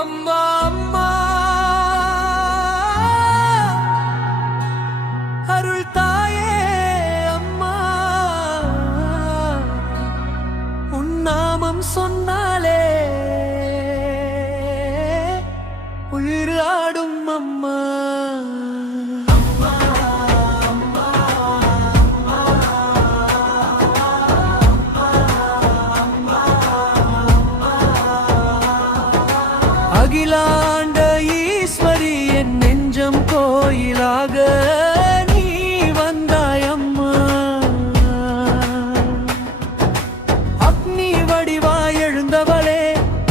அம்மா அம்மா அருள் தாயே அம்மா உன் நாமம் சொன்னாலே உயிர் ஆடும் அம்மா. அகிலாண்ட ஈஸ்வரி என் நெஞ்சம் கோயிலாக நீ வந்தாயம்மா. அக்னி வடிவாய் எழுந்தவளே,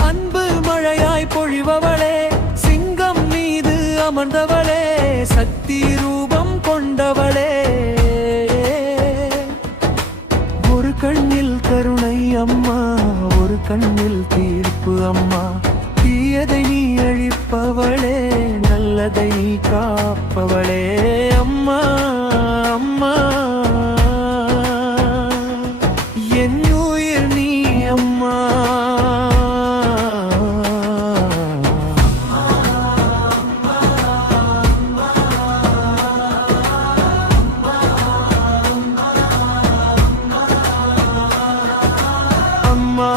அன்பு மழையாய் பொழிபவளே, சிங்கம் மீது அமர்ந்தவளே, சக்தி ரூபம் கொண்டவளே. ஒரு கண்ணில் கருணை அம்மா, ஒரு கண்ணில் தீர்ப்பு அம்மா. தீயதை நீ அழிப்பவளே, நல்லதை நீ காப்பவளே அம்மா அம்மா. என் உயிர் நீ அம்மா. அம்மா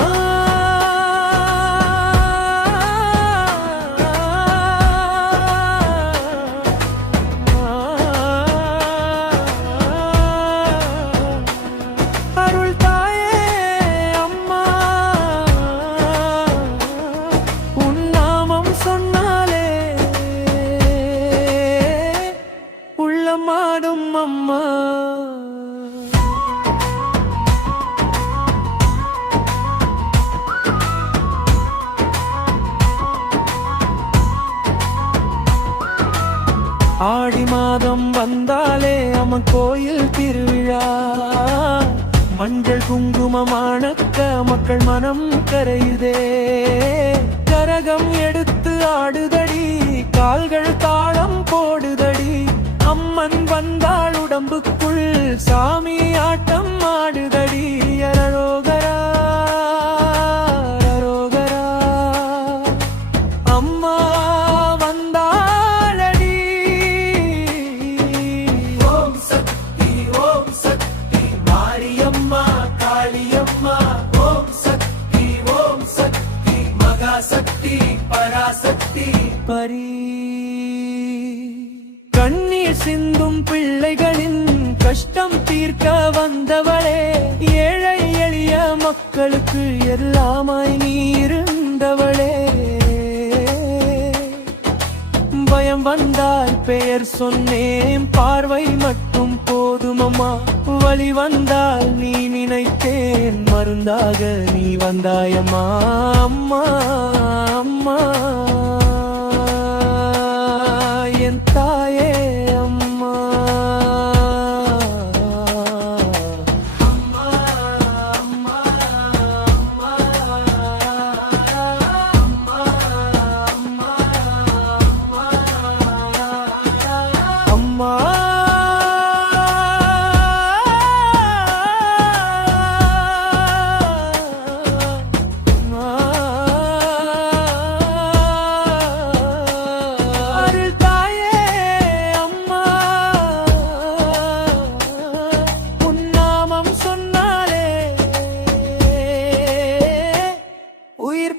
மாடும் அம்மா. ஆடி மாதம் வந்தாலே அம்மன் கோயில் திருவிழா. மஞ்சள் குங்குமமானக்க மக்கள் மனம் கரையுதே. கரகம் எடுத்து ஆடுதடி, கால்கள் தாளம் போடுதடி. அம்மன் வந்தாள் உடம்புக்குள் சாமி ஆட்டம் ஆடுதடி. அரோகரா அரோகரா அம்மா வந்தாளடி. ஓம் சக்தி மாரியம்மா காளியம்மா. ஓம் சக்தி மகாசக்தி பராசக்தி பரி. கண்ணீர் சிந்தும் பிள்ளைகளின் கஷ்டம் தீர்க்க வந்தவளே, ஏழை எளிய மக்களுக்கு எல்லாமாய் நீ இருந்தவளே. பயம் வந்தால் பெயர் சொன்னேன், பார்வை மட்டும் போதுமம்மா. வழி வந்தால் நீ நினைத்தேன், மருந்தாக நீ வந்தாயம்மா அம்மா அம்மா. என் தாயே அம்மா. அம்மா அம்மா அம்மா அம்மா அம்மா.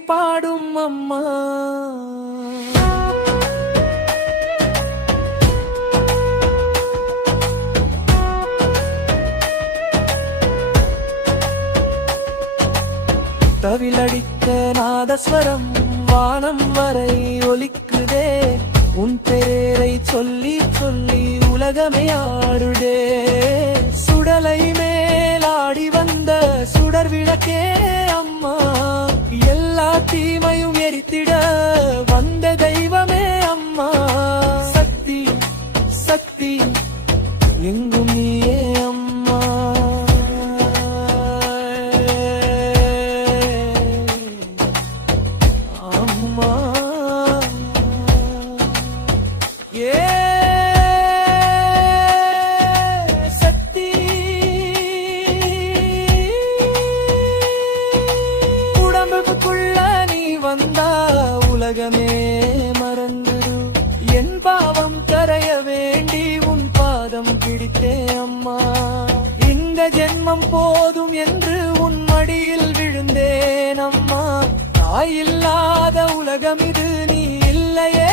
பாடும் அம்மா. தவிலடித்த நாதஸ்வரம் வானம் வரை ஒலிக்குதே. உன் பேரை சொல்லி சொல்லி உலகமே ஆடுதே. சுடலை மேலாடி வந்த சுடர் விளக்கே அம்மா. எல்லா தீமையும் எரித்திட வந்த தெய்வமே அம்மா. சக்தி சக்தி எங்கும் நீயே அம்மா. அம்மா ஏ சக்தி இந்த ஜென்மம் போதும் என்று உன் மடியில் விழுந்தேன் அம்மா. தாய் இல்லாத உலகம் இது, நீ இல்லையே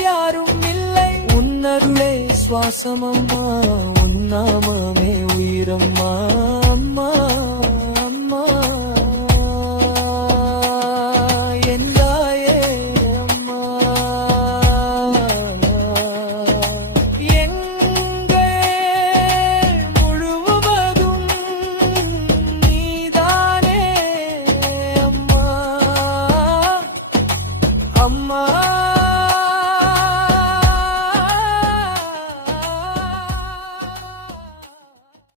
யாரும் இல்லை. உன்னருளே சுவாசமம்மா, உன் நாமமே உயிரம்மா.